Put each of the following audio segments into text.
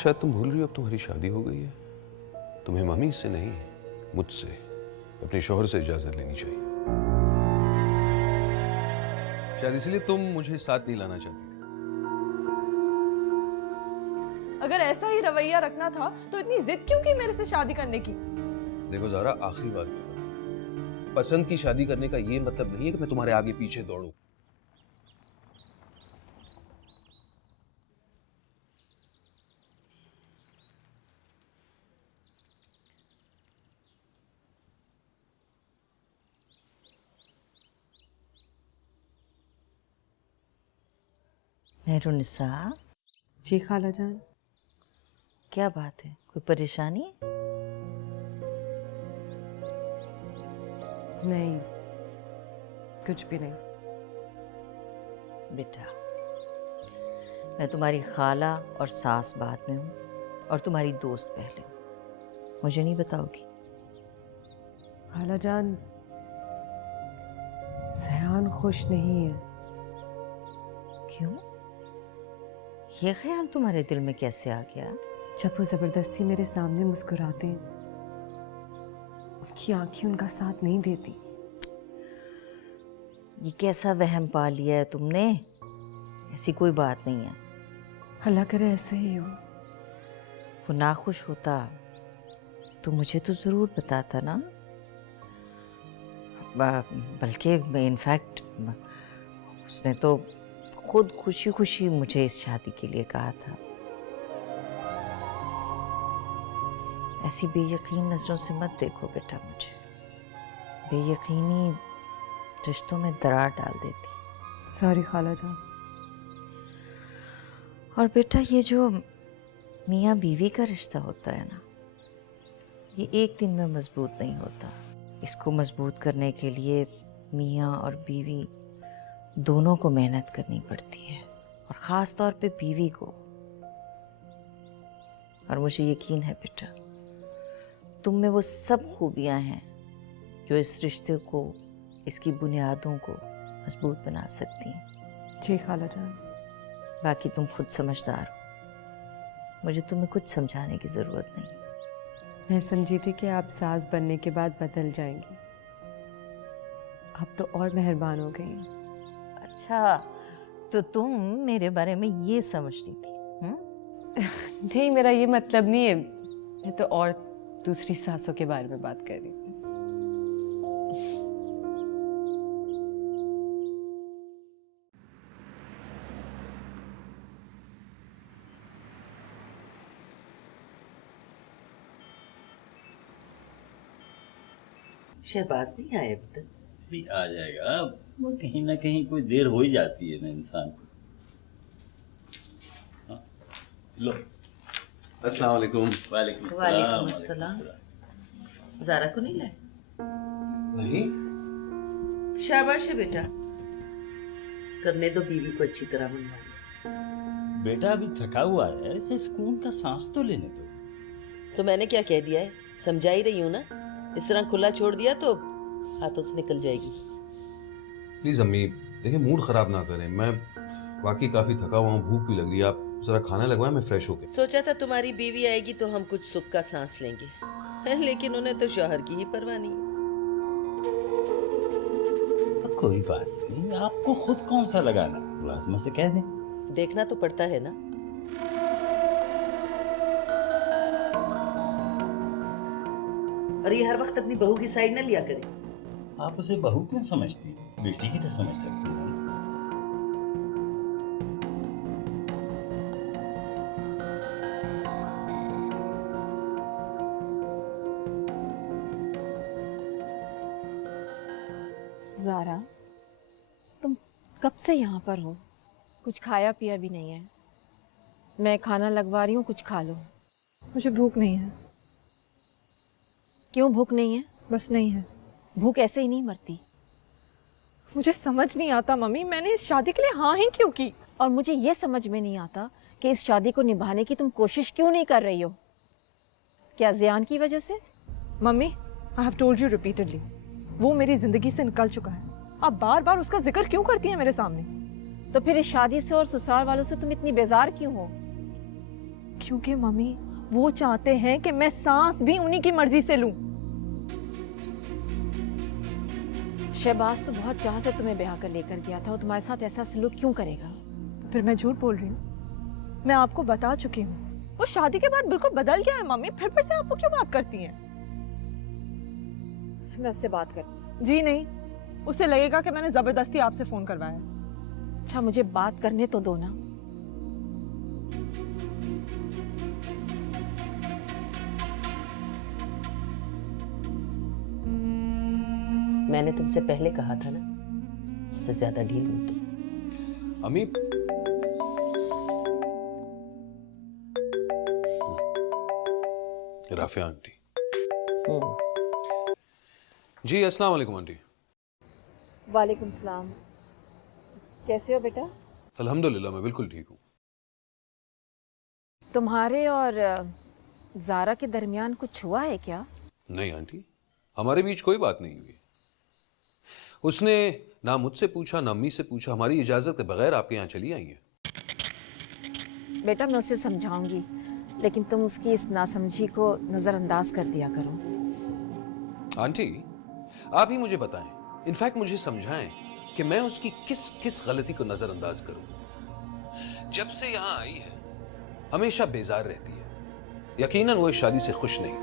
शायद तुम भूल रही हो, अब तुम्हारी शादी हो गई है। तुम्हें मम्मी से नहीं, मुझसे, अपने शौहर से इजाजत लेनी चाहिए। शायद इसलिए तुम मुझे साथ नहीं लाना चाहती थी। अगर ऐसा ही रवैया रखना था तो इतनी जिद क्यों की मेरे से शादी करने की? देखो ज़ारा, आखिरी बार कह रहा हूं, पसंद की शादी करने का ये मतलब नहीं है कि मैं तुम्हारे आगे पीछे दौड़ूं। मेहरुनिसा, जी खाला जान। क्या बात है, कोई परेशानी? नहीं, कुछ भी नहीं। बेटा, मैं तुम्हारी खाला और सास बाद में हूँ और तुम्हारी दोस्त पहले हूँ। मुझे नहीं बताओगी? खाला जान, सयान खुश नहीं है। क्यों? ये ख्याल तुम्हारे दिल में कैसे आ गया? जब वो जबरदस्ती मेरे सामने मुस्कुराते हैं, उनकी आंखें उनका साथ नहीं देती। ये कैसा वहम पा लिया है तुमने? ऐसी कोई बात नहीं है। अल्लाह करे ऐसे ही हो। वो नाखुश होता तो मुझे तो ज़रूर बताता ना। बल्कि इनफैक्ट उसने तो खुद खुशी खुशी मुझे इस शादी के लिए कहा था। ऐसी बेयकीन नजरों से मत देखो बेटा मुझे। बेयकीनी रिश्तों में दरार डाल देती। सॉरी खाला जान। और बेटा, ये जो मियाँ बीवी का रिश्ता होता है ना, ये एक दिन में मजबूत नहीं होता। इसको मजबूत करने के लिए मियाँ और बीवी दोनों को मेहनत करनी पड़ती है, और ख़ास तौर पे बीवी को। और मुझे यकीन है बेटा, तुम में वो सब खूबियाँ हैं जो इस रिश्ते को, इसकी बुनियादों को मजबूत बना सकती हैं। जी खाला जान। बाकी तुम खुद समझदार हो, मुझे तुम्हें कुछ समझाने की ज़रूरत नहीं। मैं समझी थी कि आप सास बनने के बाद बदल जाएंगी। आप तो और मेहरबान हो गई। अच्छा, तो तुम मेरे बारे में ये समझती थी? नहीं, मेरा ये मतलब नहीं है। मैं तो और दूसरी सासों के बारे में बात कर रही हूँ। शहबाज नहीं आए अभी तक? भी आ जाएगा, वो कहीं ना कहीं कोई देर हो ही जाती है ना इंसान को। हाँ, लो। अस्सलाम वालेकुम। वालेकुम अस्सलाम। ज़ारा को नहीं लाए? नहीं, शाबाश है बेटा, करने दो बीवी को अच्छी तरह मनवा। बेटा अभी थका हुआ है, इसे सुकून का सांस तो लेने दो। तो मैंने क्या कह दिया है, समझा ही रही हूँ ना। इस तरह खुला छोड़ दिया तो हाथों से निकल जाएगी। प्लीज अम्मी, देखिए मूड खराब ना करें। मैं वाकई काफी थका हुआ हूँ, भूख भी लग रही है। आप जरा खाना लगवाएं, मैं फ्रेश होके। सोचा था तुम्हारी बीवी आएगी तो हम कुछ सुख का सांस लेंगे, लेकिन उन्हें तो शौहर की ही परवाह नहीं। कोई बात नहीं, आपको खुद कौन सा लगाना, मुलाजमा से कह दें। देखना तो पड़ता है ना। और ये हर वक्त अपनी बहू की साइड न लिया करे। आप उसे बहू क्यों समझती, बेटी की तो समझ सकती हैं। ज़ारा, तुम कब से यहाँ पर हो? कुछ खाया पिया भी नहीं है। मैं खाना लगवा रही हूँ, कुछ खा लो। मुझे भूख नहीं है। क्यों भूख नहीं है? बस नहीं है। भूख ऐसे ही नहीं मरती। मुझे समझ नहीं आता मम्मी, मैंने इस शादी के लिए हाँ ही क्यों की? और मुझे ये समझ में नहीं आता कि इस शादी को निभाने की तुम कोशिश क्यों नहीं कर रही हो। क्या ज़ियान की वजह से? Mummy, I have told you repeatedly, वो मेरी जिंदगी से निकल चुका है। आप बार बार उसका जिक्र क्यों करती हैं मेरे सामने? तो फिर इस शादी से और ससुराल वालों से तुम इतनी बेजार क्यों हो? क्योंकि मम्मी वो चाहते हैं कि मैं सांस भी उन्हीं की मर्जी से लूं। शहबाज तो बहुत चाह से तुम्हें ब्याह कर लेकर गया था, वो तुम्हारे साथ ऐसा सलूक क्यों करेगा? फिर मैं झूठ बोल रही हूँ? मैं आपको बता चुकी हूँ, वो शादी के बाद बिल्कुल बदल गया है मम्मी। फिर से आप वो क्यों बात करती हैं? मैं उससे बात करती। जी नहीं, उसे लगेगा कि मैंने जबरदस्ती आपसे फोन करवाया। अच्छा मुझे बात करने तो दो ना। मैंने तुमसे पहले कहा था ना, इससे ज्यादा ढील मत दो। अम्मी राफिया आंटी जी, अस्सलाम वालेकुम आंटी। वालेकुम सलाम। कैसे हो बेटा? अल्हम्दुलिल्लाह मैं बिल्कुल ठीक हूँ। तुम्हारे और ज़ारा के दरमियान कुछ हुआ है क्या? नहीं आंटी, हमारे बीच कोई बात नहीं हुई। उसने ना मुझसे पूछा ना अम्मी से पूछा, हमारी इजाजत के बगैर आपके यहाँ चली आई है। बेटा मैं उसे समझाऊंगी, लेकिन तुम उसकी इस नासमझी को नज़रअंदाज कर दिया करो। आंटी आप ही मुझे बताएं, इनफैक्ट मुझे समझाएं कि मैं उसकी किस किस गलती को नजरअंदाज करूं। जब से यहां आई है हमेशा बेजार रहती है। यकीनन वो इस शादी से खुश नहीं।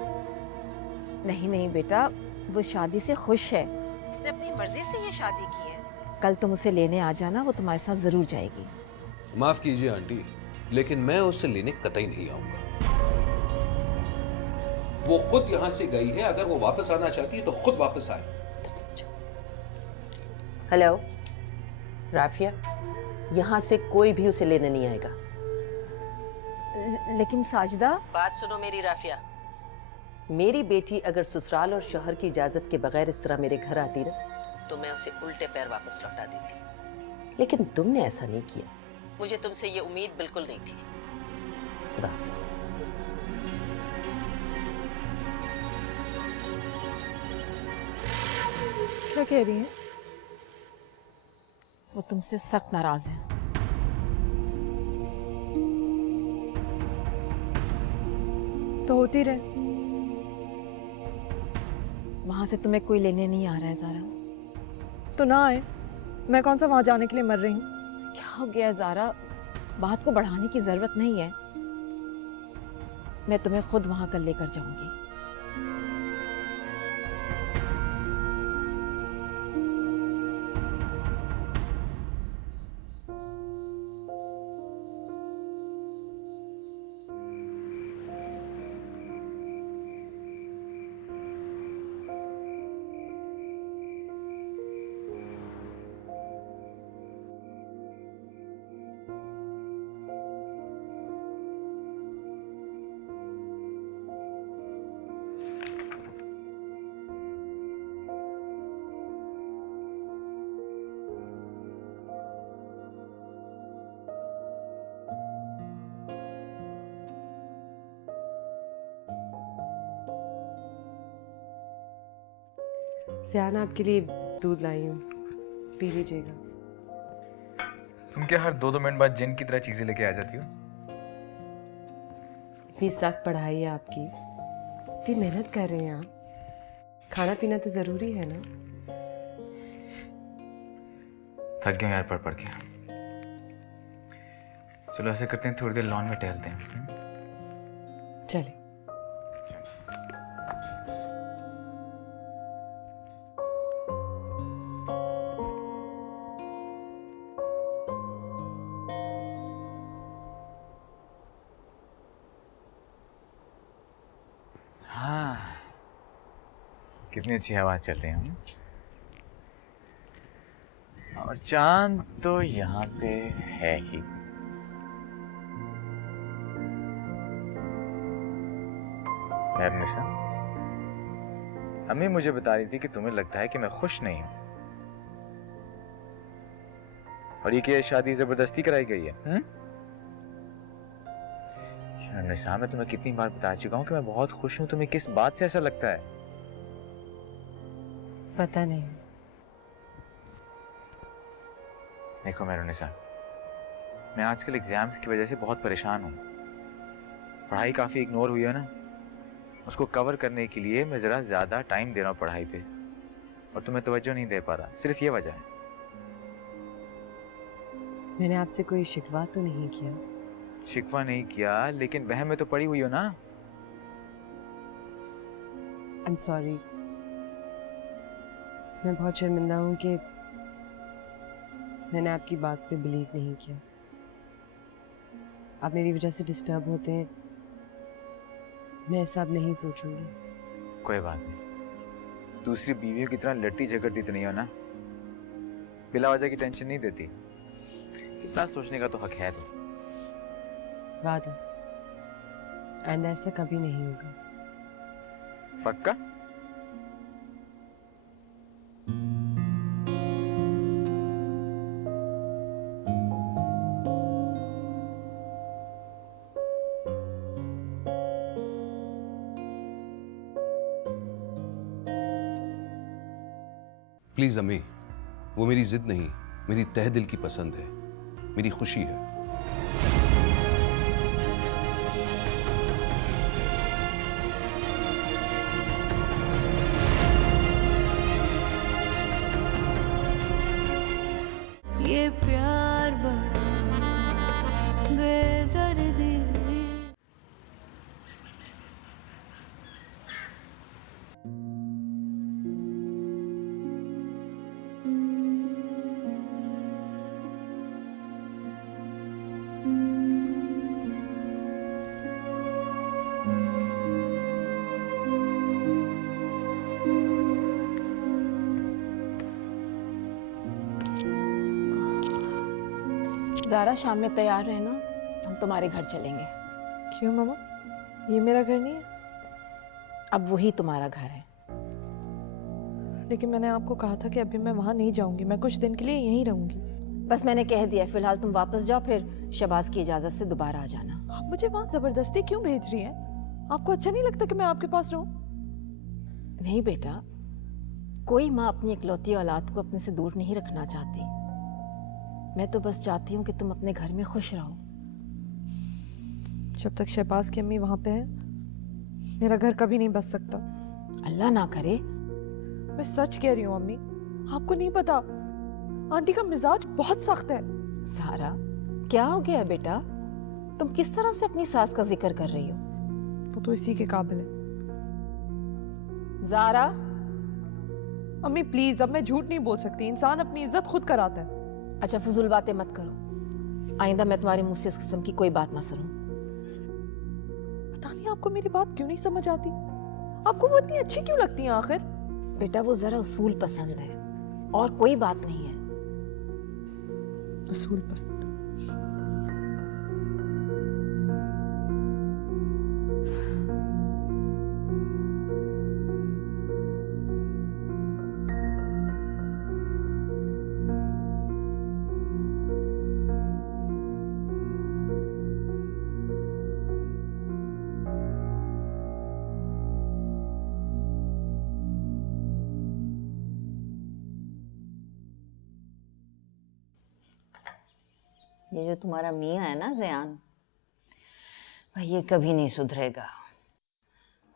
नहीं नहीं बेटा, वो शादी से खुश है। उसने अपनी मर्जी से ये शादी की है। कल तुम उसे लेने आ जाना, वो तुम्हारे साथ जरूर जाएगी। माफ कीजिए आंटी, लेकिन मैं उसे लेने कतई नहीं आऊंगा। वो खुद यहां से गई है, अगर वो वापस आना चाहती है तो खुद वापस आए। हेलो राफिया, यहाँ से कोई भी उसे लेने नहीं आएगा। लेकिन साजिदा। बात सुनो मेरी राफिया, मेरी बेटी अगर ससुराल और शौहर की इजाजत के बगैर इस तरह मेरे घर आती ना, तो मैं उसे उल्टे पैर वापस लौटा देती। लेकिन तुमने ऐसा नहीं किया। मुझे तुमसे ये उम्मीद बिल्कुल नहीं थी। खुदा हाफिज। क्या कह रही हैं? वो तुमसे सख्त नाराज है। तो होती रहे। वहां से तुम्हें कोई लेने नहीं आ रहा है ज़ारा। तो ना आए, मैं कौन सा वहां जाने के लिए मर रही हूँ? क्या हो गया ज़ारा? बात को बढ़ाने की जरूरत नहीं है। मैं तुम्हें खुद वहां कल लेकर जाऊंगी। सियाना आपके लिए दूध लाई हूँ, पी लीजिएगा। तुम क्या हर 2-2 मिनट बाद जिन की तरह चीजें लेके आ जाती हो? इतनी सख्त पढ़ाई है आपकी, इतनी मेहनत कर रहे हैं आप, खाना पीना तो ज़रूरी है ना। थक गया यार पढ़ पढ़ के। चलो ऐसे करते हैं, थोड़ी देर लॉन में टहलते हैं। चले। हाँ, कितनी अच्छी हवा चल रही है। और चांद तो यहाँ पे है ही। निशा, अम्मी मुझे बता रही थी कि तुम्हें लगता है कि मैं खुश नहीं हूं, और ये कि शादी जबरदस्ती कराई गई है। निशा, मैं तुम्हें कितनी बार बता चुका हूं कि मैं बहुत खुश हूं, तुम्हें किस बात से ऐसा लगता है? पता नहीं। देखो निशा, मैं आजकल एग्जाम्स की वजह से बहुत परेशान हूं। पढ़ाई काफ़ी इग्नोर हुई है ना, उसको कवर करने के लिए मैं ज़रा ज़्यादा टाइम दे रहा हूँ पढ़ाई पे, और तुम्हें तवज्जो नहीं दे पा रहा, सिर्फ ये वजह है। मैंने आपसे कोई शिकवा तो नहीं किया? शिकवा नहीं किया, लेकिन वहम में तो पड़ी हुई हो ना। आई एम सॉरी, मैं बहुत शर्मिंदा हूँ कि मैंने आपकी बात पे बिलीव नहीं किया। आप मेरी वजह से डिस्टर्ब होते हैं, मैं ऐसा अब नहीं सोचूंगी। कोई बात नहीं, दूसरी बीवियों की तरह लड़ती झगड़ती तो नहीं हो ना, बिला वजह की टेंशन नहीं देती, इतना सोचने का तो हक है। तो वादा, आइंदा ऐसा कभी नहीं होगा। पक्का? प्लीज अम्मी, वो मेरी जिद नहीं, मेरी तहे दिल की पसंद है, मेरी खुशी है। ये प्यार बड़ा बेदर्दी। ज़ारा, शाम में तैयार रहना, हम तुम्हारे घर चलेंगे। क्यों मामा, ये मेरा घर नहीं है? अब वही तुम्हारा घर है। लेकिन मैंने आपको कहा था कि अभी मैं वहाँ नहीं जाऊंगी, मैं कुछ दिन के लिए यहीं रहूंगी। बस मैंने कह दिया, फिलहाल तुम वापस जाओ, फिर शहबाज की इजाज़त से दोबारा आ जाना। आप मुझे वहाँ जबरदस्ती क्यों भेज रही हैं? आपको अच्छा नहीं लगता कि मैं आपके पास रहूं? नहीं बेटा, कोई माँ अपनी इकलौती औलाद को अपने से दूर नहीं रखना चाहती। मैं तो बस चाहती हूँ कि तुम अपने घर में खुश रहो। जब तक शहबाज की अम्मी वहाँ पे है, मेरा घर कभी नहीं बस सकता। अल्लाह ना करे। मैं सच कह रही हूँ अम्मी, आपको नहीं पता, आंटी का मिजाज बहुत सख्त है। ज़ारा, क्या हो गया बेटा? तुम किस तरह से अपनी सास का जिक्र कर रही हो? वो तो इसी के काबिल है। ज़ारा, अम्मी प्लीज, अब मैं झूठ नहीं बोल सकती, इंसान अपनी इज्जत खुद कराता है। अच्छा फजूल बातें मत करो, आइंदा मैं तुम्हारे मुंह से इस किस्म की कोई बात ना सुनूं। पता नहीं आपको मेरी बात क्यों नहीं समझ आती, आपको वो इतनी अच्छी क्यों लगती है आखिर? बेटा वो जरा उसूल पसंद है और कोई बात नहीं है। असूल पसंद। ये जो तुम्हारा मियाँ है ना ज़यान, भाई ये कभी नहीं सुधरेगा।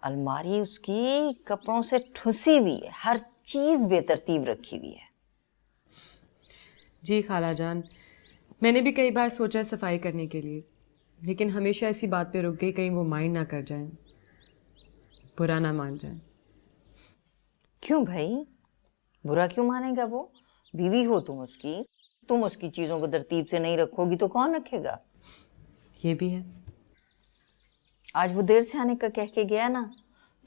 अलमारी उसकी कपड़ों से ठुसी हुई है, हर चीज़ बेतरतीब रखी हुई है। जी खाला जान, मैंने भी कई बार सोचा सफाई करने के लिए, लेकिन हमेशा ऐसी बात पे रुक गई कहीं वो माइंड ना कर जाए, बुरा ना मान जाए। क्यों भाई, बुरा क्यों मानेगा वो? बीवी हो तुम उसकी चीज़ों को तरतीब से नहीं रखोगी तो कौन रखेगा? ये भी है। आज वो देर से आने का कह के गया ना,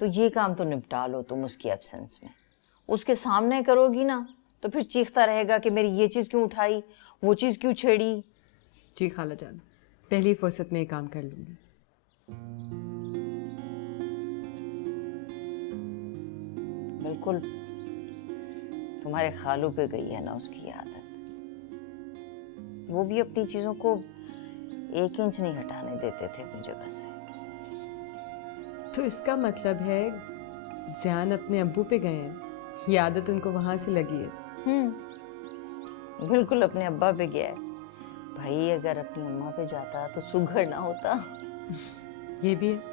तो ये काम तो निपटा लो तुम उसकी एब्सेंस में। उसके सामने करोगी ना तो फिर चीखता रहेगा कि मेरी ये चीज़ क्यों उठाई, वो चीज़ क्यों छेड़ी। जी खाला जान, पहली फुर्सत में ये काम कर लूँगी। बिल्कुल तुम्हारे खालू पे गई है ना उसकी आदत। वो भी अपनी चीज़ों को 1 इंच नहीं हटाने देते थे अपनी जगह से। तो इसका मतलब है ज़यान अपने अब्बू पे गए हैं, ये आदत उनको वहाँ से लगी है। बिल्कुल अपने अब्बा पे गया है। भाई अगर अपनी अम्मा पे जाता तो सुघड़ ना होता। ये भी है।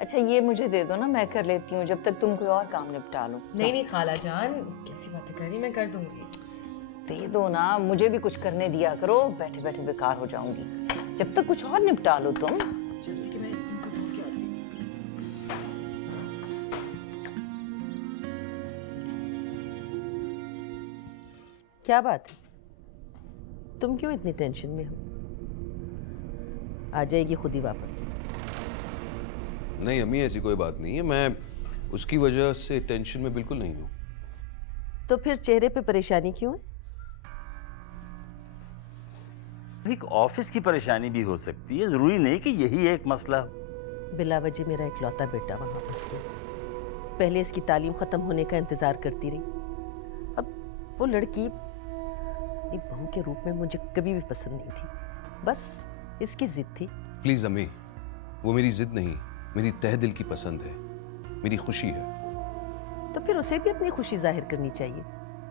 अच्छा ये मुझे दे दो ना, मैं कर लेती हूँ जब तक तुम कोई और काम निपटा लो। नहीं नहीं खाला जान, कैसी बातें कर रही, मैं कर दूंगी। दे दो ना, मुझे भी कुछ करने दिया करो, बैठे बैठे बेकार हो जाऊंगी। जब तक कुछ और निपटा लो तुम। चल ठीक है, मैं इनको धो के आती हूँ। क्या बात है, तुम क्यों इतनी टेंशन में हो? आ जाएगी खुद ही वापस। नहीं अम्मी, ऐसी कोई बात नहीं है। मैं उसकी वजह से टेंशन में बिल्कुल नहीं हूँ। तो फिर चेहरे पे परेशानी क्यों है? एक ऑफिस की परेशानी भी हो सकती है, जरूरी नहीं कि यही एक मसला हो। बिलावजी मेरा इकलौता बेटा वहां फंस गया। पहले इसकी तालीम खत्म होने का इंतजार करती रही, अब वो लड़की एक बहू के रूप में मुझे कभी भी पसंद नहीं थी, बस इसकी जिद थी। प्लीज अम्मी, वो मेरी जिद नहीं, मेरी तह दिल की पसंद है, मेरी खुशी है। तो फिर उसे भी अपनी खुशी जाहिर करनी चाहिए।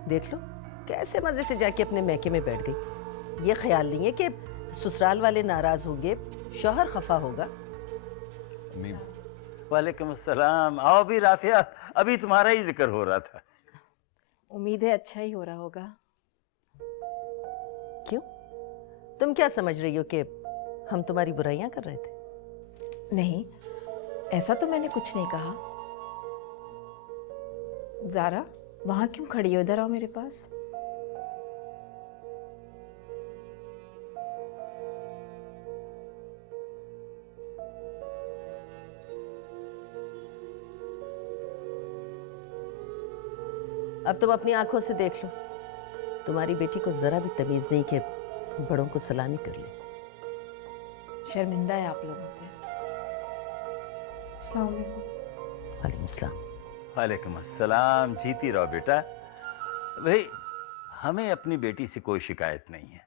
देख लो कैसे मजे से जाके अपने मैके में बैठ गई। ये ख्याल नहीं है कि ससुराल वाले नाराज होंगे, शौहर खफा होगा। अम्मी, वालेकुम अस्सलाम। आओ भी राफिया, अभी तुम्हारा ही जिक्र हो रहा था। उम्मीद है अच्छा ही हो रहा होगा। क्यों, तुम क्या समझ रही हो कि हम तुम्हारी बुराइयां कर रहे थे? नहीं, ऐसा तो मैंने कुछ नहीं कहा। ज़ारा, वहाँ क्यों खड़ी हो? इधर आओ मेरे पास। अब तुम अपनी आंखों से देख लो, तुम्हारी बेटी को जरा भी तमीज नहीं कि बड़ों को सलामी कर ले। शर्मिंदा है आप लोगों से। अस्सलाम वालेकुम। वालेकुम सलाम। वालेकुम अस्सलाम। जीती रहो बेटा। भाई हमें अपनी बेटी से कोई शिकायत नहीं है।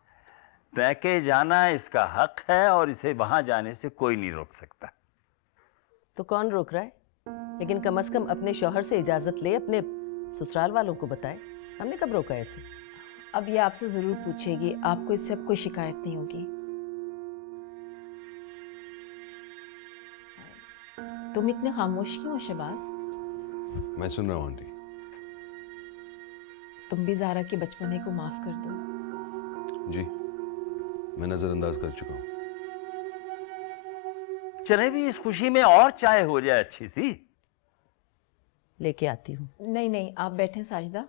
पैके जाना इसका हक है और इसे वहां जाने से कोई नहीं रोक सकता। तो कौन रोक रहा है? लेकिन कम से कम अपने शौहर से इजाजत ले, अपने ससुराल वालों को बताए। हमने कब रोका ऐसे? अब ये आपसे ज़रूर पूछेगी, आपको इससे अब कोई शिकायत नहीं होगी। तुम इतने खामोश क्यों हो शहबाज? मैं सुन रहा हूँ आंटी। तुम भी ज़ारा के बचपने को माफ़ कर दो। जी, मैं नजरअंदाज कर चुका हूँ। चले भी इस खुशी में और चाय हो जाए अच्छी सी। लेके आती हूँ। नहीं नहीं, आप बैठे साजिदा,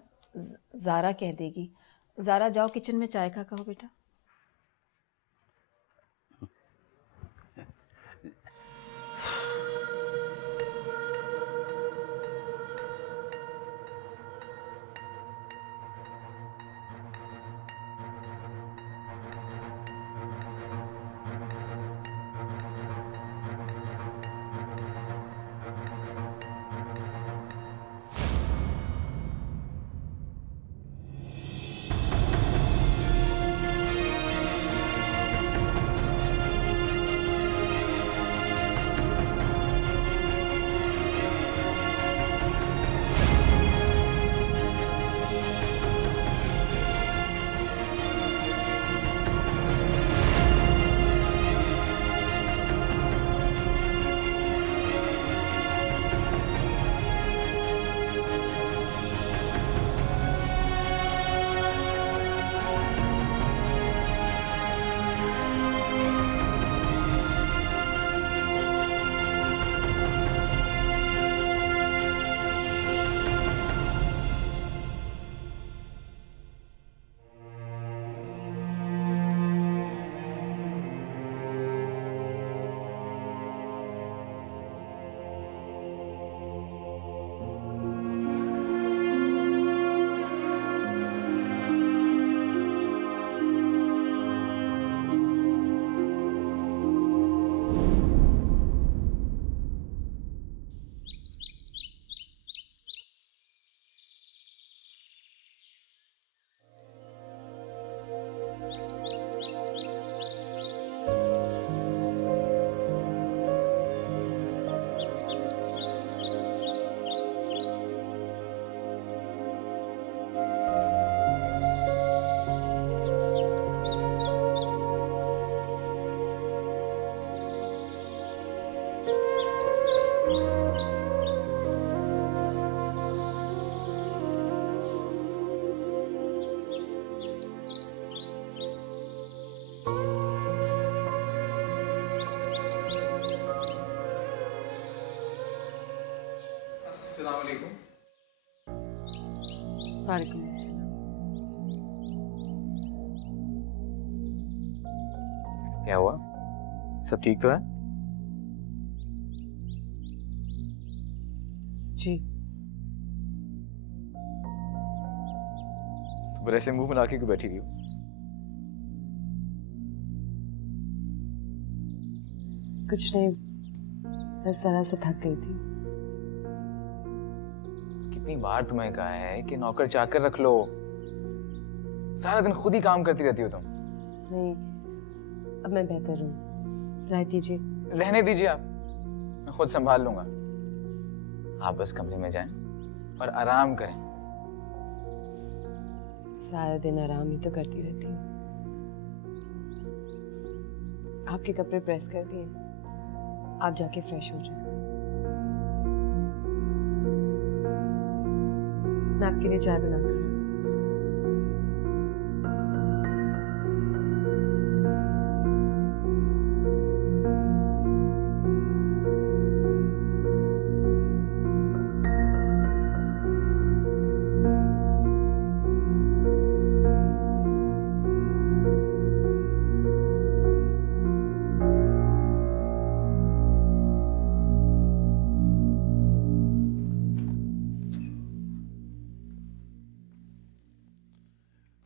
ज़ारा कह देगी। ज़ारा जाओ किचन में चाय का कहो बेटा। अस्सलाम वालेकुम। वालेकुम अस्सलाम। क्या हुआ? सब ठीक तो है? जी। तो फिर ऐसे मुंह बना के क्यों बैठी हुई हो? कुछ नहीं, बस जरा से थक गई थी। कितनी बार तुम्हें कहा है कि नौकर चाकर रख लो, सारा दिन खुद ही काम करती रहती हो तुम। नहीं, अब मैं बेहतर हूँ। राय दीजिए। रहने दीजिए, आप मैं खुद संभाल लूंगा। आप बस कमरे में जाएं और आराम करें। सारा दिन आराम ही तो करती रहती हूँ। आपके कपड़े प्रेस कर दिए, आप जाके फ्रेश हो जाए। मैं आपके लिए चाय बना कर रखूं।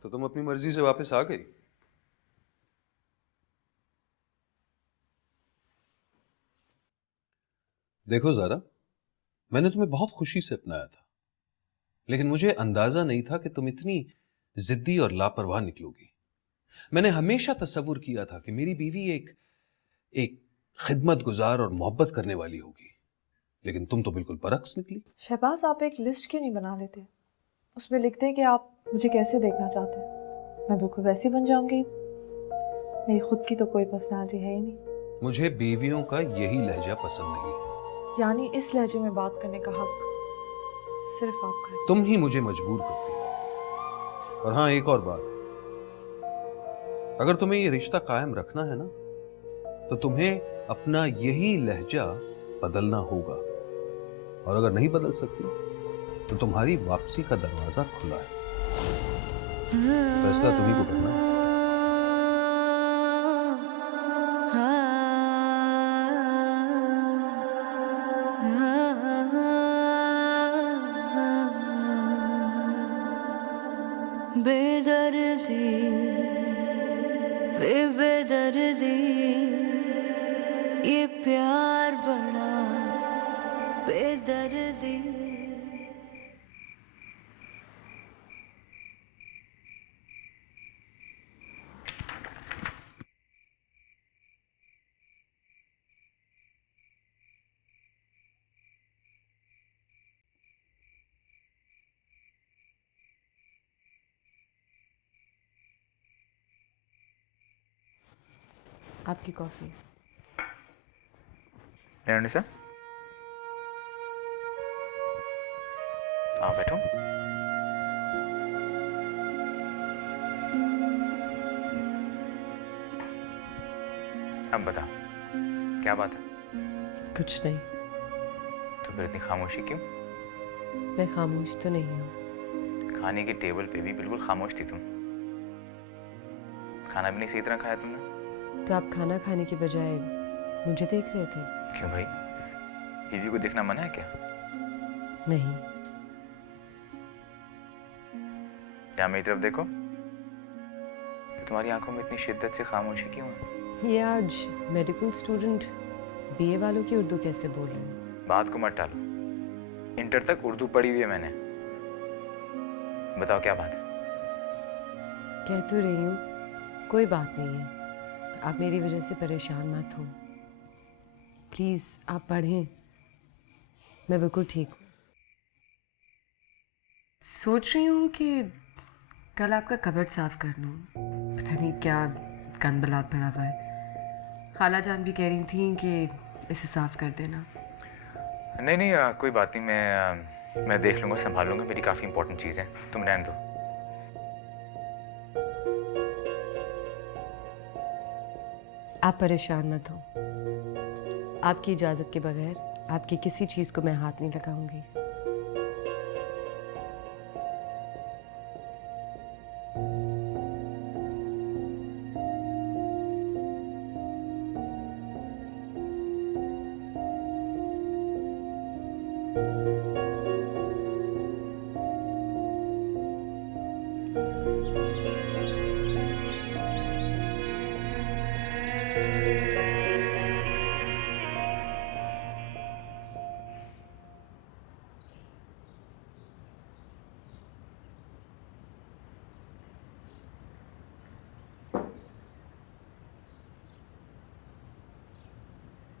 तो तुम अपनी मर्जी से वापस आ गई? देखो ज़ारा, मैंने तुम्हें बहुत खुशी से अपनाया था, लेकिन मुझे अंदाजा नहीं था कि तुम इतनी जिद्दी और लापरवाह निकलोगी। मैंने हमेशा तसव्वुर किया था कि मेरी बीवी एक खिदमत गुजार और मोहब्बत करने वाली होगी, लेकिन तुम तो बिल्कुल बरक्स निकली। शहबाज, आप एक लिस्ट क्यों नहीं बना लेते? उसमें लिखते हैं कि आप मुझे कैसे देखना चाहते हैं, मैं बिल्कुल वैसी बन जाऊंगी। मेरी खुद की तो कोई पर्सनालिटी है ही नहीं। मुझे बीवियों का यही लहजा पसंद नहीं है। यानी इस लहजे में बात करने का हक सिर्फ आपका है। तुम ही मुझे मजबूर करती हो। और हाँ, एक और बात, अगर तुम्हें ये रिश्ता कायम रखना है ना, तो तुम्हें अपना यही लहजा बदलना होगा। और अगर नहीं बदल सकती तो तुम्हारी वापसी का दरवाजा खुला है। फैसला तुम्ही को करना है। बेदर्दी बेदर्दी ये प्यार बड़ा बेदर्दी। आपकी कॉफ़ी। सर, हाँ बैठो। अब बता, क्या बात है? कुछ नहीं। तो फिर इतनी खामोशी क्यों? मैं खामोश तो नहीं हूँ। खाने की टेबल पे भी बिल्कुल खामोश थी तुम। खाना भी नहीं सही तरह खाया तुमने। तो आप खाना खाने की बजाय मुझे देख रहे थे? क्यों भाई, बीवी को देखना मना है क्या? नहीं। क्या मेरी तरफ देखो। तो तुम्हारी आंखों में इतनी शिद्दत से खामोशी क्यों है? ये आज मेडिकल स्टूडेंट बीए वालों की उर्दू कैसे बोल रहे हैं? बात को मत टालो, इंटर तक उर्दू पढ़ी हुई है मैंने। बताओ क्या बात है? कह तो रही हूँ, कोई बात नहीं है। आप मेरी वजह से परेशान मत हो। प्लीज़ आप पढ़ें, मैं बिल्कुल ठीक हूँ। सोच रही हूँ कि कल आपका कबर्ड साफ कर लूँ। पता नहीं क्या गंद बलात पड़ा हुआ है। खाला जान भी कह रही थी कि इसे साफ कर देना। नहीं नहीं, कोई बात नहीं, मैं देख लूँगा, संभाल लूँगा, मेरी काफ़ी इंपॉर्टेंट चीज़ है, तुम रहने दो। आप परेशान मत हो। आपकी इजाज़त के बगैर आपकी किसी चीज़ को मैं हाथ नहीं लगाऊंगी।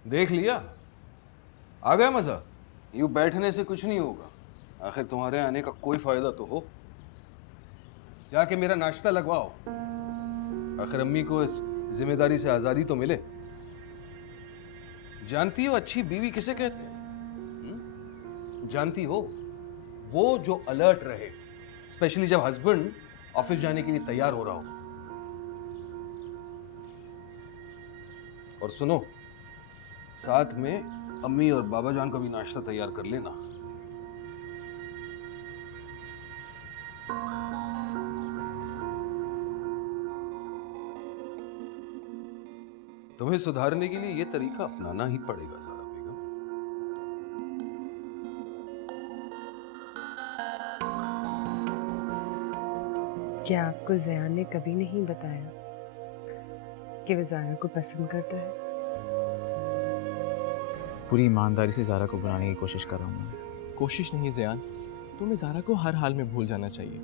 देख लिया, आ गया मजा। यूं बैठने से कुछ नहीं होगा, आखिर तुम्हारे आने का कोई फायदा तो हो। जाके मेरा नाश्ता लगवाओ, आखिर अम्मी को इस जिम्मेदारी से आजादी तो मिले। जानती हो अच्छी बीवी किसे कहते हैं? जानती हो, वो जो अलर्ट रहे, स्पेशली जब हस्बैंड ऑफिस जाने के लिए तैयार हो रहा हो। और सुनो, साथ में अम्मी और बाबा जान का भी नाश्ता तैयार कर लेना। तुम्हें सुधारने के लिए यह तरीका अपनाना ही पड़ेगा ज़ारा बेगम। क्या आपको ज़यान ने कभी नहीं बताया कि वो ज़ारा को पसंद करता है? पूरी ईमानदारी से ज़ारा को बुलाने की कोशिश कर रहा हूँ मैं। कोशिश नहीं ज़यान, तुम्हें ज़ारा को हर हाल में भूल जाना चाहिए।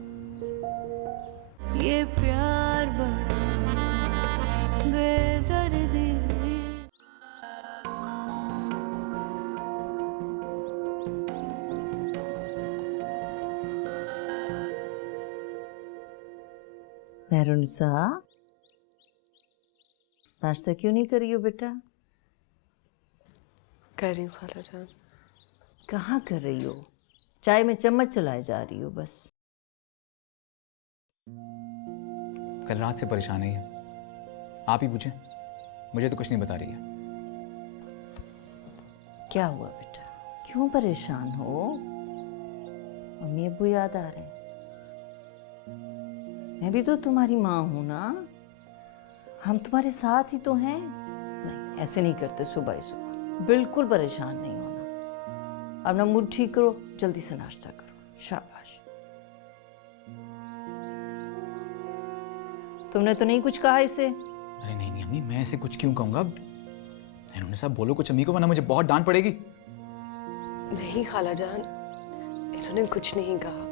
ये प्यार बड़ा बेदर्दी। मेहरुनिसा, नाश्ता क्यों नहीं करी हो बेटा? कर रही हूँ खाला जान। कहाँ कर रही हो? चाय में चम्मच चलाए जा रही हो बस। कल रात से परेशान है ये, आप ही पूछें, मुझे तो कुछ नहीं बता रही है। क्या हुआ बेटा, क्यों परेशान हो? मम्मी अब्बू याद आ रहे हैं? मैं भी तो तुम्हारी माँ हूं ना, हम तुम्हारे साथ ही तो हैं। नहीं, ऐसे नहीं करते सुबह ही सुबह, बिल्कुल परेशान नहीं होना। अपना मूड ठीक करो, जल्दी से नाश्ता करो। शाबाश। तुमने तो नहीं कुछ कहा इसे? अरे नहीं नहीं अम्मी, मैं ऐसे कुछ क्यों कहूँगा? इन्होंने सब बोलो कुछ अम्मी को, वरना मुझे बहुत डांट पड़ेगी। नहीं खाला जान, इन्होंने कुछ नहीं कहा।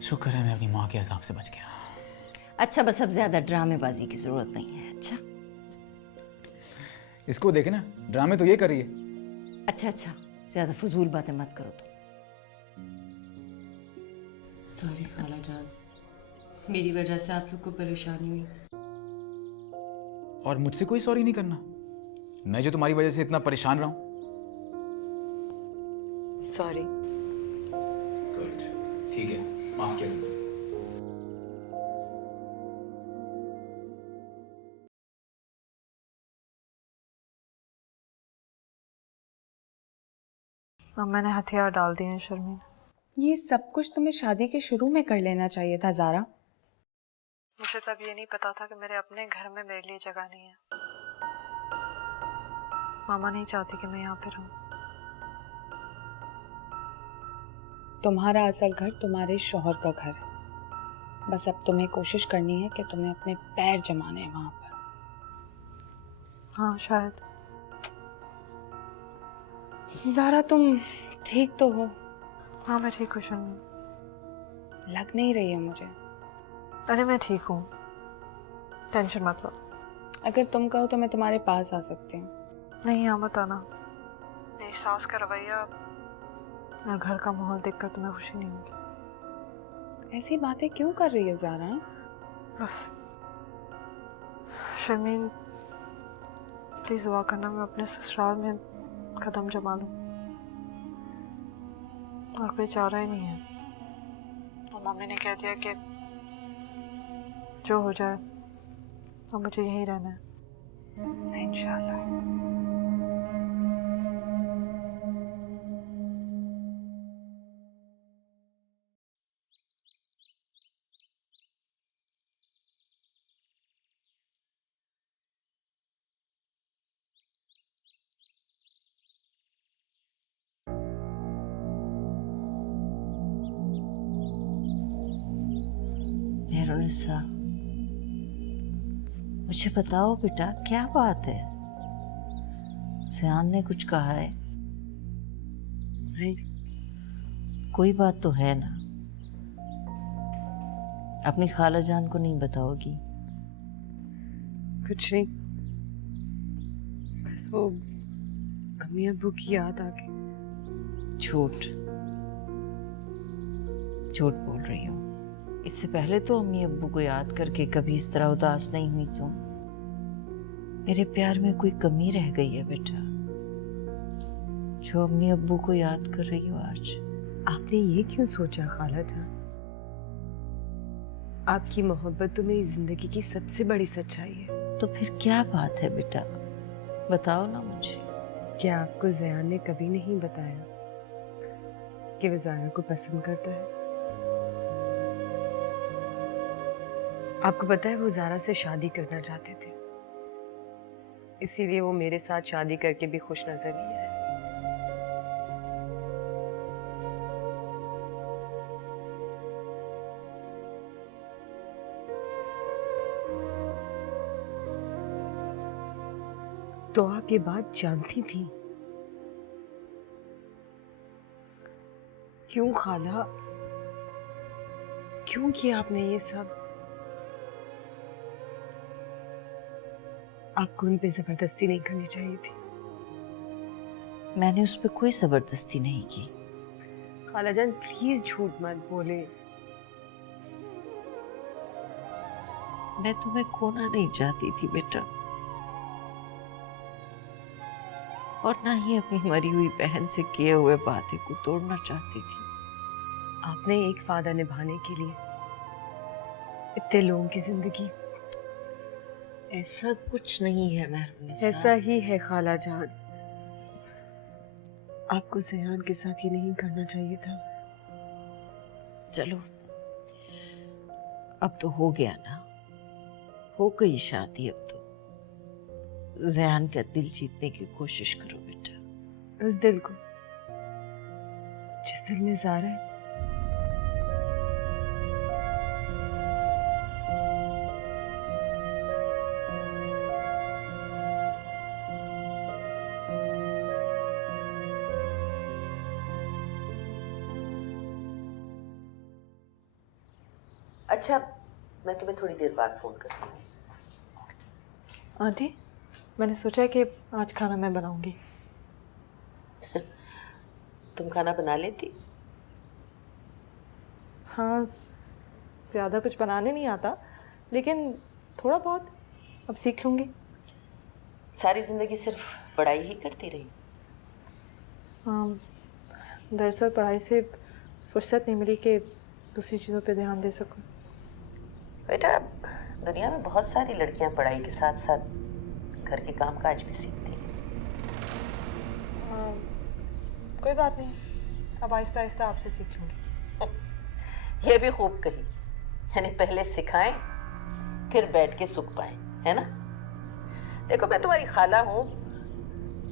शुक्र है मैं अपनी माँ के हिसाब से बच गया। अच्छा बस, अब ज्यादा ड्रामेबाजी की जरूरत नहीं है। अच्छा इसको देखे ना, ड्रामे तो ये कर रही है। अच्छा अच्छा, ज्यादा फजूल बातें मत करो तुम। सॉरी खाला जान, मेरी वजह से आप लोग को परेशानी हुई। और मुझसे कोई सॉरी नहीं करना, मैं जो तुम्हारी वजह से इतना परेशान रहा हूँ। सॉरी। ठीक है, माफ किया तुमने। अब मैंने हथियार डाल दिए हैं शर्मीन। ये सब कुछ तुम्हें शादी के शुरू में कर लेना चाहिए था ज़ारा। मुझे तब ये नहीं पता था कि मेरे अपने घर में मेरे लिए जगह नहीं है। मामा नहीं चाहती कि मैं यहाँ पे रहूँ। तुम्हारा असल घर तुम्हारे शौहर का घर है, बस अब तुम्हें कोशिश करनी है कि तुम्हें अपने पैर जमाने हैं वहाँ पर। हाँ शायद। ज़ारा तुम ठीक तो हो? हाँ मैं ठीक हूँ शर्मीन। लग नहीं रही है मुझे। अरे मैं ठीक हूँ, टेंशन मत लो। अगर तुम कहो तो मैं तुम्हारे पास आ सकती हूँ। नहीं यहाँ मत आना, मेरी सास का रवैया और घर का माहौल देखकर तुम्हें खुशी नहीं होगी। ऐसी बातें क्यों कर रही हो ज़ारा? बस शर्मीन प्लीज़ दुआ करना मैं अपने ससुराल में कदम जमा लूं, और कोई चारा ही नहीं है। और मम्मी ने कह दिया कि जो हो जाए अब मुझे यहीं रहना है। इंशाल्लाह। मेहरुनिसा, मुझे बताओ बेटा, क्या बात है? ज़ियान ने कुछ कहा है? नहीं, कोई बात तो है ना? अपनी खाला जान को नहीं बताओगी? कुछ नहीं, बस वो अम्मी अब्बू की याद आ गई। झूठ झूठ बोल रही हो। इससे पहले तो अम्मी अब्बू को याद करके कभी इस तरह उदास नहीं हुई तुम। मेरे प्यार में कोई कमी रह गई है बेटा, जो अम्मी अब्बू को याद कर रही हो आज? आपने ये क्यों सोचा खाला जान? आपकी मोहब्बत तो मेरी जिंदगी की सबसे बड़ी सच्चाई है। तो फिर क्या बात है बेटा, बताओ ना मुझे। क्या आपको ज़यान ने कभी नहीं बताया कि वो ज़ारा को पसंद करता है? आपको पता है वो ज़ारा से शादी करना चाहते थे, इसीलिए वो मेरे साथ शादी करके भी खुश नजर नहीं आए। तो आप ये बात जानती थी? क्यों खाला, क्यों किया आपने ये सब? आपको उन पे जबरदस्ती नहीं करनी चाहिए थी। मैंने उस पर कोई जबरदस्ती नहीं की। खाला जान प्लीज झूठ मत बोले। मैं तुम्हें खोना नहीं चाहती थी बेटा, और ना ही अपनी मरी हुई बहन से किए हुए वादे को तोड़ना चाहती थी। आपने एक वादा निभाने के लिए इतने लोगों की जिंदगी। ऐसा कुछ नहीं है मेहरुनिसा। ऐसा ही है खाला जान। आपको ज़यान के साथ ये नहीं करना चाहिए था। चलो अब तो हो गया ना, हो गई शादी। अब तो ज़यान का दिल जीतने की कोशिश करो बेटा। उस दिल को जिस दिल में ज़ारा है। अच्छा, मैं तुम्हें थोड़ी देर बाद फोन करूँगी। आंटी, मैंने सोचा है कि आज खाना मैं बनाऊंगी। तुम खाना बना लेती? हाँ, ज़्यादा कुछ बनाने नहीं आता, लेकिन थोड़ा बहुत अब सीख लूँगी। सारी जिंदगी सिर्फ पढ़ाई ही करती रही? हाँ, दरअसल पढ़ाई से फुर्सत नहीं मिली कि दूसरी चीज़ों पे ध्यान दे सकूं। बेटा, दुनिया में बहुत सारी लड़कियां पढ़ाई के साथ साथ घर के काम काज भी सीखती हैं। कोई बात नहीं, अब आहिस्ता आहिस्ता आपसे सीख लूँगी। ये भी खूब कही, यानी पहले सिखाएं फिर बैठ के सुख पाएं, है ना? देखो, मैं तुम्हारी खाला हूँ,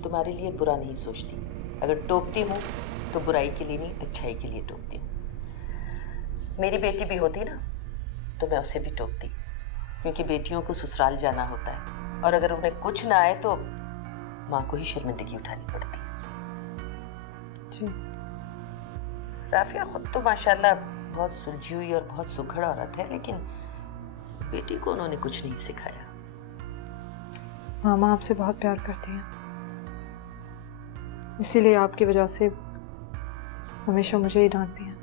तुम्हारे लिए बुरा नहीं सोचती। अगर टोकती हूँ तो बुराई के लिए नहीं, अच्छाई के लिए टोकती हूँ। मेरी बेटी भी होती ना तो मैं उसे भी टोकती, क्योंकि बेटियों को ससुराल जाना होता है, और अगर उन्हें कुछ ना आए तो माँ को ही शर्मिंदगी उठानी पड़ती है। जी। राफिया खुद तो माशाल्लाह बहुत सुलझी हुई और बहुत सुघड़ औरत है, लेकिन बेटी को उन्होंने कुछ नहीं सिखाया। मामा आपसे बहुत प्यार करती हैं, इसीलिए आपकी वजह से हमेशा मुझे ही डांटती हैं।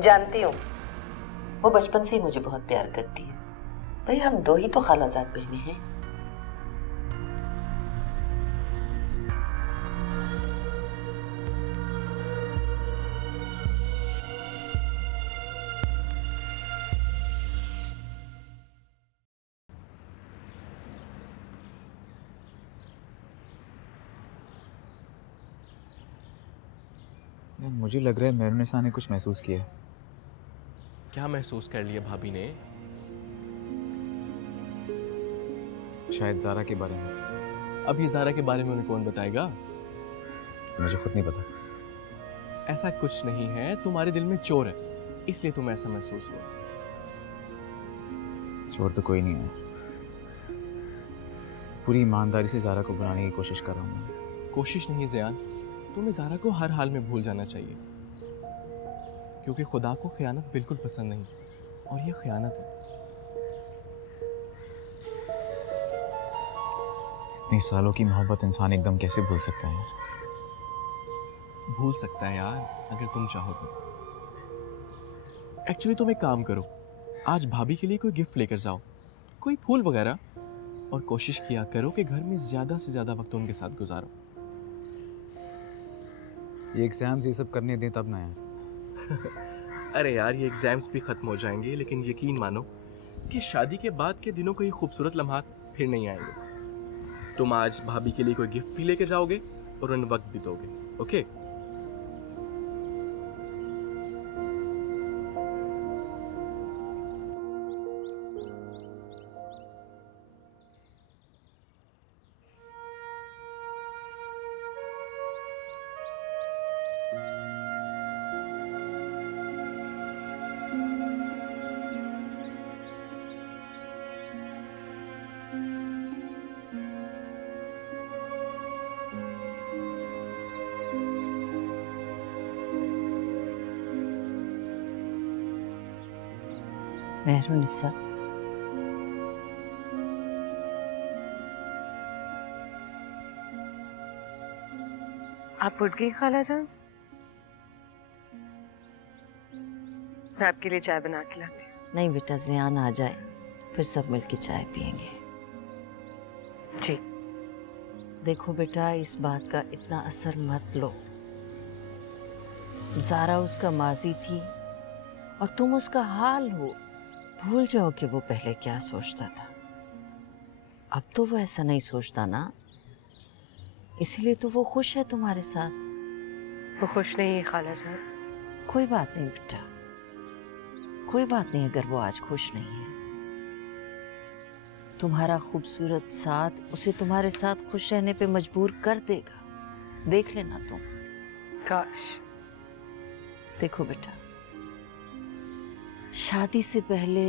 जानती हूँ, वो बचपन से ही मुझे बहुत प्यार करती है। भाई, हम दो ही तो खालाजाद बहनें हैं। मुझे लग रहा है मेहरुनिसा ने कुछ महसूस किया है। क्या महसूस कर लिया भाभी ने? शायद ज़ारा के बारे में। अभी ज़ारा के बारे में उन्हें कौन बताएगा? तो मुझे खुद नहीं पता। ऐसा कुछ नहीं है, तुम्हारे दिल में चोर है, इसलिए तुम्हें ऐसा महसूस हुआ। चोर तो कोई नहीं है। पूरी ईमानदारी से ज़ारा को बुलाने की कोशिश कर रहा हूँ मैं। कोशिश नहीं ज़ियान, तुम्हें ज़ारा को हर हाल में भूल जाना चाहिए, क्योंकि खुदा को खयानत बिल्कुल पसंद नहीं, और ये खयानत है। इतनी सालों की मोहब्बत इंसान एकदम कैसे भूल सकता है यार? भूल सकता है यार, अगर तुम चाहो तो। एक्चुअली तुम एक काम करो, आज भाभी के लिए कोई गिफ्ट लेकर जाओ, कोई फूल वगैरह, और कोशिश किया करो कि घर में ज़्यादा से ज़्यादा वक्त उनके साथ गुजारो। ये एग्ज़ाम्स ये सब करने दें तब ना यार। अरे यार, ये एग्ज़ाम्स भी ख़त्म हो जाएंगे, लेकिन यकीन मानो कि शादी के बाद के दिनों के ये खूबसूरत लम्हात फिर नहीं आएंगे। तुम आज भाभी के लिए कोई गिफ्ट भी लेके जाओगे और उन्हें वक्त भी दोगे, ओके? मेहरुनिसा, आप उठ गई खाला जान? मैं आपके लिए चाय बना के लाती हूँ। नहीं बेटा, ज़ियान आ जाए फिर सब मिलके चाय पियेंगे। जी। देखो बेटा, इस बात का इतना असर मत लो। ज़ारा उसका माजी थी और तुम उसका हाल हो। भूल जाओ कि वो पहले क्या सोचता था। अब तो वो ऐसा नहीं सोचता ना, इसीलिए तो वो खुश है तुम्हारे साथ। वो खुश नहीं है खाला जान। कोई बात नहीं बेटा, कोई बात नहीं अगर वो आज खुश नहीं है। तुम्हारा खूबसूरत साथ उसे तुम्हारे साथ खुश रहने पे मजबूर कर देगा, देख लेना तुम। काश। देखो बेटा, शादी से पहले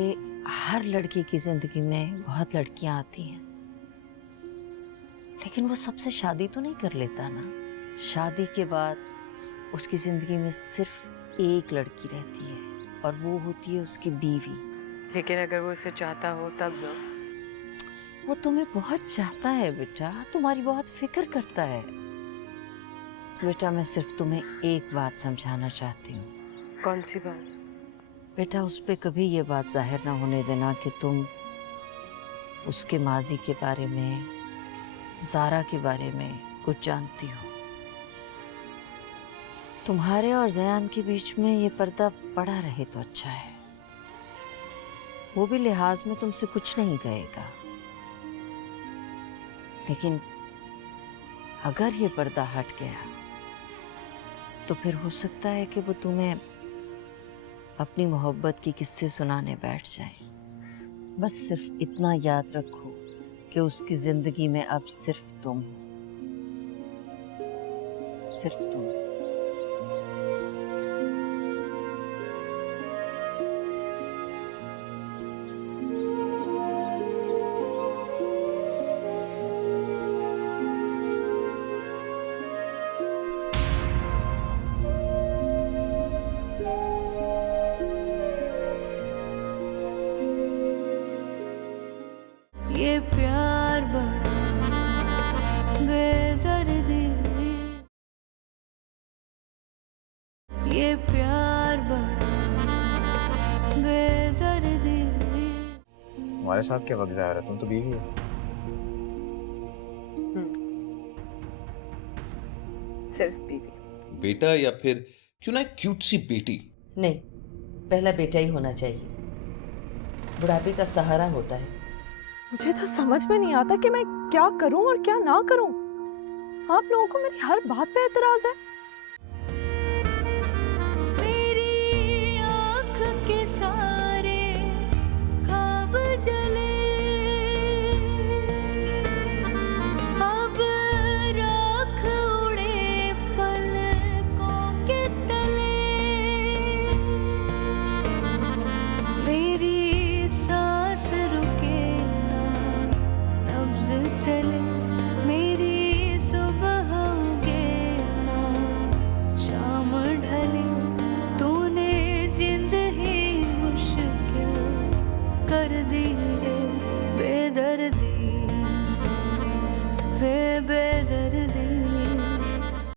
हर लड़के की जिंदगी में बहुत लड़कियां आती हैं, लेकिन वो सबसे शादी तो नहीं कर लेता ना। शादी के बाद उसकी जिंदगी में सिर्फ एक लड़की रहती है और वो होती है उसकी बीवी। लेकिन अगर वो इसे चाहता हो तब ना। वो तुम्हें बहुत चाहता है बेटा, तुम्हारी बहुत फिक्र करता है। बेटा, मैं सिर्फ तुम्हें एक बात समझाना चाहती हूँ। कौन सी बात? बेटा, उस पे कभी ये बात जाहिर ना होने देना कि तुम उसके माजी के बारे में, ज़ारा के बारे में कुछ जानती हो। तुम्हारे और ज़यान के बीच में ये पर्दा पड़ा रहे तो अच्छा है। वो भी लिहाज में तुमसे कुछ नहीं कहेगा, लेकिन अगर ये पर्दा हट गया तो फिर हो सकता है कि वो तुम्हें अपनी मोहब्बत की किस्से सुनाने बैठ जाए। बस सिर्फ इतना याद रखो कि उसकी जिंदगी में अब सिर्फ तुम हो, सिर्फ तुम। ये प्यार बड़ा बेदर्दी, ये प्यार बड़ा बेदर्दी। तुम्हारे साथ क्या वक्त जाया रहा, तुम तो बीवी हो। सिर्फ बीवी। बेटा या फिर क्यों ना एक क्यूट सी बेटी? नहीं, पहला बेटा ही होना चाहिए, बुढ़ापे का सहारा होता है। मुझे तो समझ में नहीं आता कि मैं क्या करूं और क्या ना करूं। आप लोगों को मेरी हर बात पे एतराज है। चले